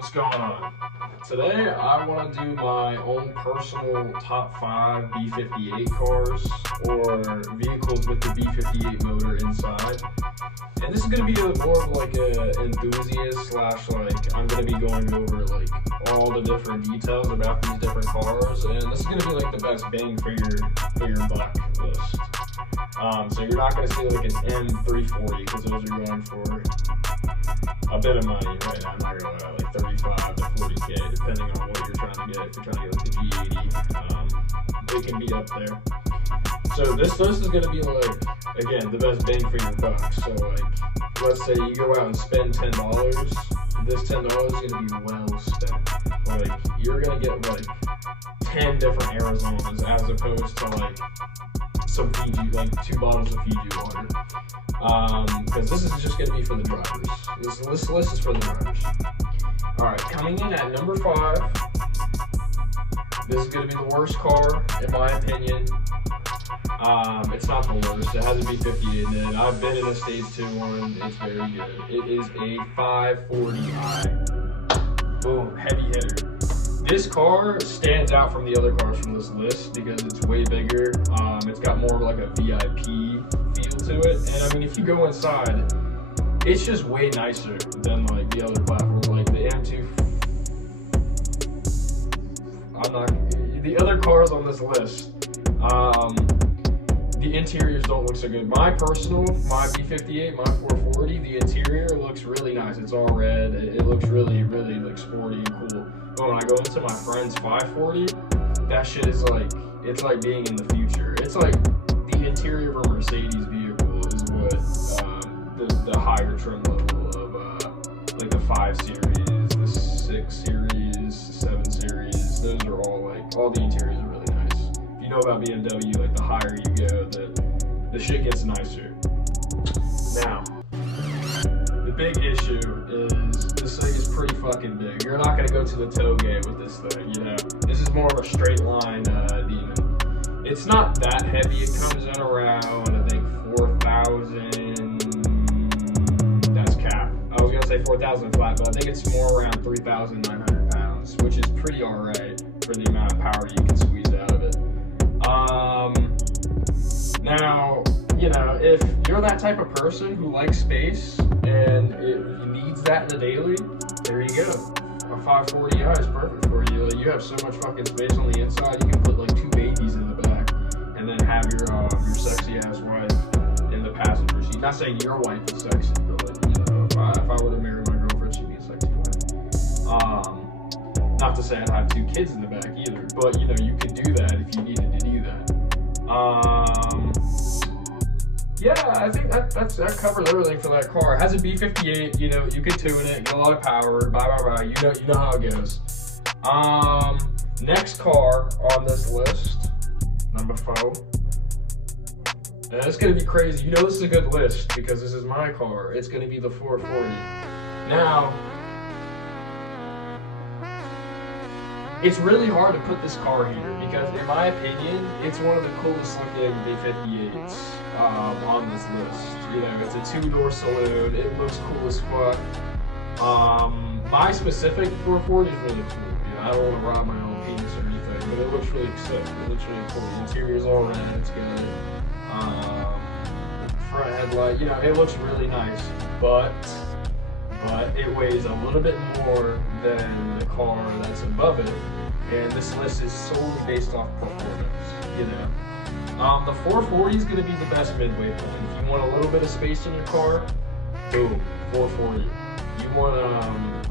What's going on? Today I want to do my own personal top 5 B58 cars or vehicles with the B58 motor inside. And this is going to be more of like a enthusiast slash like I'm going to be going over like all the different details about these different cars, and this is going to be like the best bang for your buck list. So you're not going to see like an M340 because those are going for a bit of money right now. I'm not going to lie, like 35 to 40K depending on what you're trying to get. If you're trying to get like the G80, it can be up there. So this list is going to be like, again, the best bang for your buck. So like, let's say you go out and spend $10, this $10 is going to be well spent. Like, you're going to get like 10 different Arizonas as opposed to like some Fiji, like 2 bottles of Fiji water. Because this is just going to be for the drivers. This list is for the drivers. Alright, coming in at number 5, this is going to be the worst car, in my opinion. It's not the worst. It has a B58 in it. I've been in a stage 2 one. It's very good. It is a 540i. Boom, heavy hitter. This car stands out from the other cars from this list because it's way bigger. It's got more of like a VIP feel to it. And I mean, if you go inside, it's just way nicer than like the other platforms, like the M2. The other cars on this list, the interiors don't look so good. My B58, my 440, the interior looks really nice. It's all red. It looks really, really like sporty and cool. But when I go into my friend's 540, that shit is like, it's like being in the future. It's like the interior of a Mercedes vehicle is what the higher trim level of like the 5 series, the 6 series, 7 series. Those are all like, all the interiors are really nice. If you know about BMW, like the higher you go, the shit gets nicer. Now, the big issue is this thing is pretty fucking big. You're not gonna go to the tailgate with this thing, you know. This is more of a straight line demon. It's not that heavy. It comes in around, I think, 4,000. That's cap. I was gonna say 4,000 flat, but I think it's more around 3,900 pounds, which is pretty alright for the amount of power you can squeeze out of it. Now, you know, if you're that type of person who likes space and it needs that in the daily, there you go. A 540i is perfect for you. Like, you have so much fucking space on the inside, you can put like 2 babies in the back and then have your sexy ass wife in the passenger seat. Not saying your wife is sexy, but like, you know, if I were to marry my girlfriend, she'd be a sexy wife. Not to say I'd have 2 kids in the back either, but you know, you could do that if you needed to do that. Yeah, I think that covers everything for that car. It has a B58, you know, you can tune it, get a lot of power, blah, blah, blah, you know how it goes. Next car on this list, number 4. And it's gonna be crazy. You know this is a good list because this is my car. It's gonna be the 440. Now, it's really hard to put this car here because, in my opinion, it's one of the coolest looking B58s on this list. You know, it's a 2-door saloon. It looks cool as fuck. My specific 440 is really cool. You know, I don't want to rob my own penis or anything, but it looks really sick. It looks really cool. The interior's all red. It's good. Front headlight. You know, it looks really nice, but it weighs a little bit more than the car that's above it, and this list is solely based off performance, you know. The 440 is going to be the best midway point. If you want a little bit of space in your car, boom, 440. You want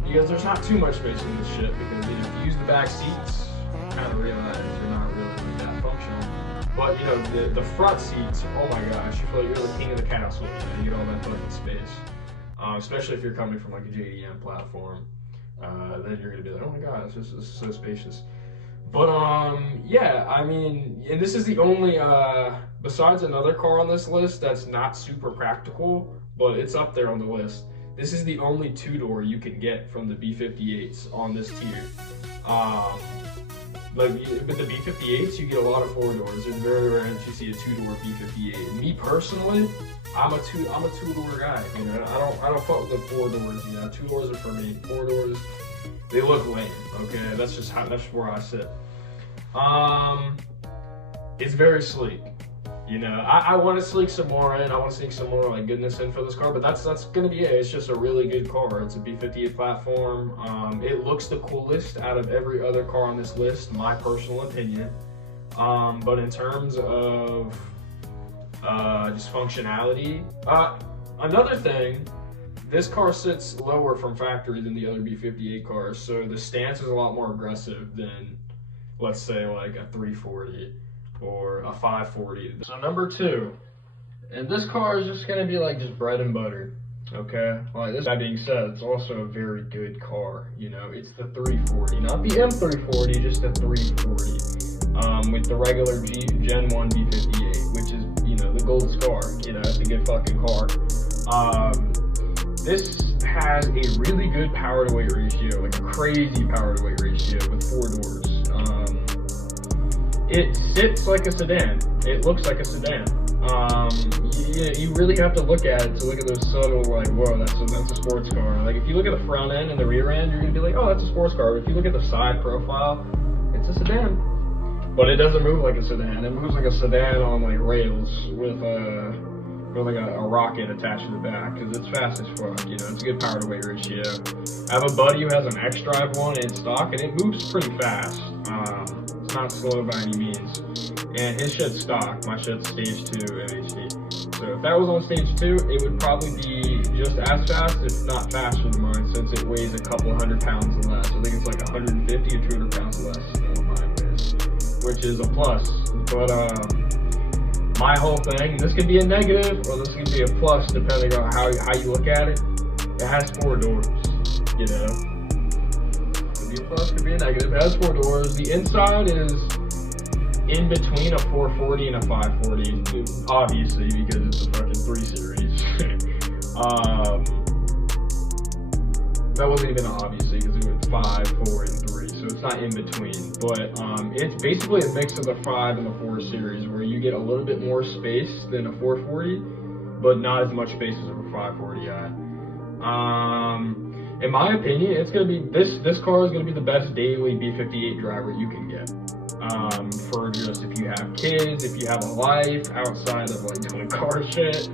because there's not too much space in this shit, because if you use the back seats, you kind of realize they're not really like that functional. But you know, the front seats, oh my gosh, you feel like you're the king of the castle. You know, you get all that fucking space. Especially if you're coming from like a JDM platform, then you're gonna be like, oh my god, this is so spacious. But yeah, I mean, and this is the only, besides another car on this list that's not super practical, but it's up there on the list. This is the only 2-door you can get from the B58s on this tier. Like with the B58s, you get a lot of 4-doors. It's very rare that you see a 2-door B58. Me personally, I'm a two-door guy. You know, I don't fuck with the 4 doors. You know, 2 doors are for me. 4 doors, They look lame, okay? That's where I sit. It's very sleek. You know, I want to sneak some more in. I want to sneak some more like goodness in for this car, but that's gonna be it. It's just a really good car. It's a B58 platform. It looks the coolest out of every other car on this list, my personal opinion. But in terms of just functionality, another thing, this car sits lower from factory than the other B58 cars, so the stance is a lot more aggressive than, let's say, like a 340. Or a 540. So number 2, and this car is just gonna be like just bread and butter, okay? Like this, that being said, it's also a very good car. You know, it's the 340, not the M340, just the 340, with the regular Gen 1 B58, which is, you know, the gold star. You know, it's a good fucking car. This has a really good power to weight ratio, like a crazy power to weight ratio with 4 doors. It sits like a sedan. It looks like a sedan. You really have to look at it to look at those subtle, like, whoa, that's a sports car. Like, if you look at the front end and the rear end, you're gonna be like, oh, that's a sports car. But if you look at the side profile, it's a sedan. But it doesn't move like a sedan. It moves like a sedan on like rails with like a rocket attached to the back, because it's fast as fuck. You know, it's a good power to weight ratio. I have a buddy who has an X-Drive one in stock, and it moves pretty fast. Not slow by any means, and his shit's stock. My shit's stage 2 MHD. So if that was on stage 2, it would probably be just as fast, if not faster than mine, since it weighs a couple 100 pounds less. I think it's like 150 or 200 pounds less than what mine weighs, which is a plus. But my whole thing, this could be a negative or this could be a plus depending on how you look at it. It has 4 doors, you know. Plus could be a negative. It has 4 doors. The inside is in between a 440 and a 540, obviously, because it's a fucking 3 series. That wasn't even obviously, because it was 5, 4, and 3, so it's not in between. But it's basically a mix of the 5 and the 4 series, where you get a little bit more space than a 440, but not as much space as a 540i. In my opinion, it's gonna be this car is gonna be the best daily B58 driver you can get. For just if you have kids, if you have a life outside of like doing car shit.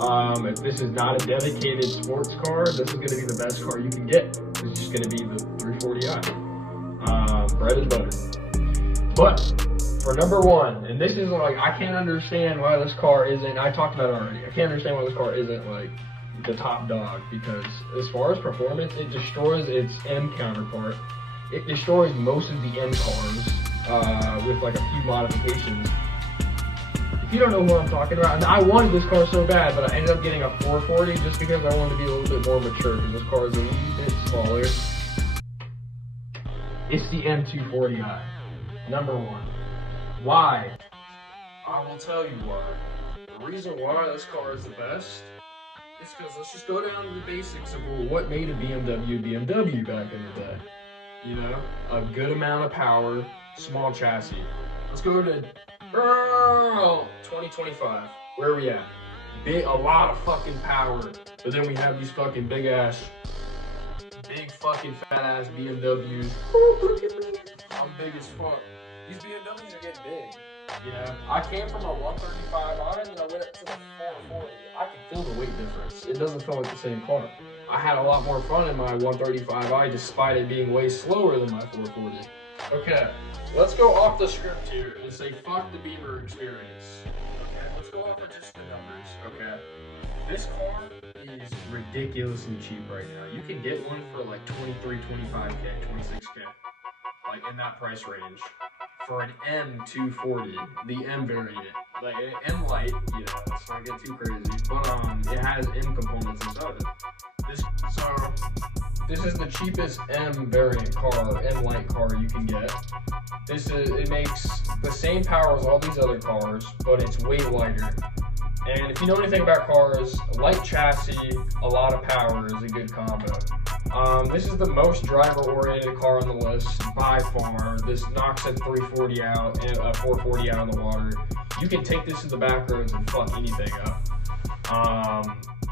If this is not a dedicated sports car, this is gonna be the best car you can get. It's just gonna be the 340i. Bread and butter. But for number 1, and this is like, I can't understand why this car isn't, I talked about it already, I can't understand why this car isn't like the top dog, because as far as performance, it destroys its M counterpart. It destroys most of the M cars with like a few modifications. If you don't know what I'm talking about, and I wanted this car so bad, but I ended up getting a 440 just because I wanted to be a little bit more mature, because this car is a little bit smaller. It's the M240i, number 1. Why? I will tell you why. The reason why this car is the best, it's because let's just go down to the basics of what made a BMW back in the day. You know, a good amount of power, small chassis. Let's go to 2025. Where are we at? A lot of fucking power, but then we have these fucking big fucking fat ass BMWs. I'm big as fuck. These BMWs are getting big. Yeah, I came from a 135i and then I went up to the 440. I can feel the weight difference. It doesn't feel like the same car. I had a lot more fun in my 135i despite it being way slower than my 440. Okay, let's go off the script here and say fuck the Beamer experience. Okay, let's go off of just the numbers. Okay, this car is ridiculously cheap right now. You can get one for like 23, 25k, 26k, like in that price range. For an M240, the M variant, like an M Lite, you know, let's not get too crazy, but it has M components inside of it. This is the cheapest M variant car, M Lite car you can get. It makes the same power as all these other cars, but it's way lighter. And if you know anything about cars, a light chassis, a lot of power is a good combo. This is the most driver-oriented car on the list by far. This knocks a 340 out and a 440 out on the water. You can take this to the back roads and fuck anything up.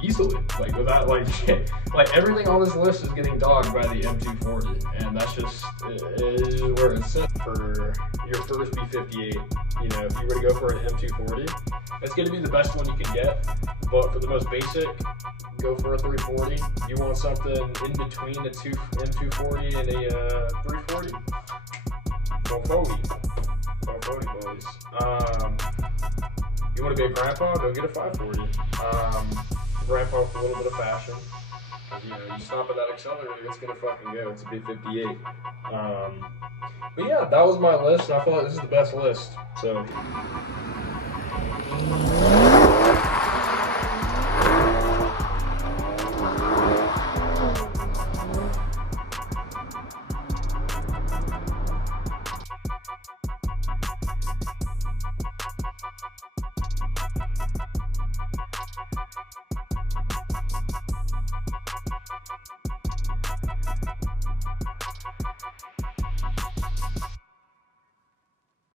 easily, like without like like everything on this list is getting dogged by the M240, and that's just it is where it's set for your first B58. You know, if you were to go for an M240, it's going to be the best one you can get. But for the most basic, go for a 340. You want something in between a M240 and a 340? 440. 440 boys. You want to be a grandpa? Go get a 540. Grandpa with a little bit of fashion. You know, you stop at that accelerator, it's gonna fucking go. It's a B58. But yeah, that was my list, and I feel like this is the best list. So.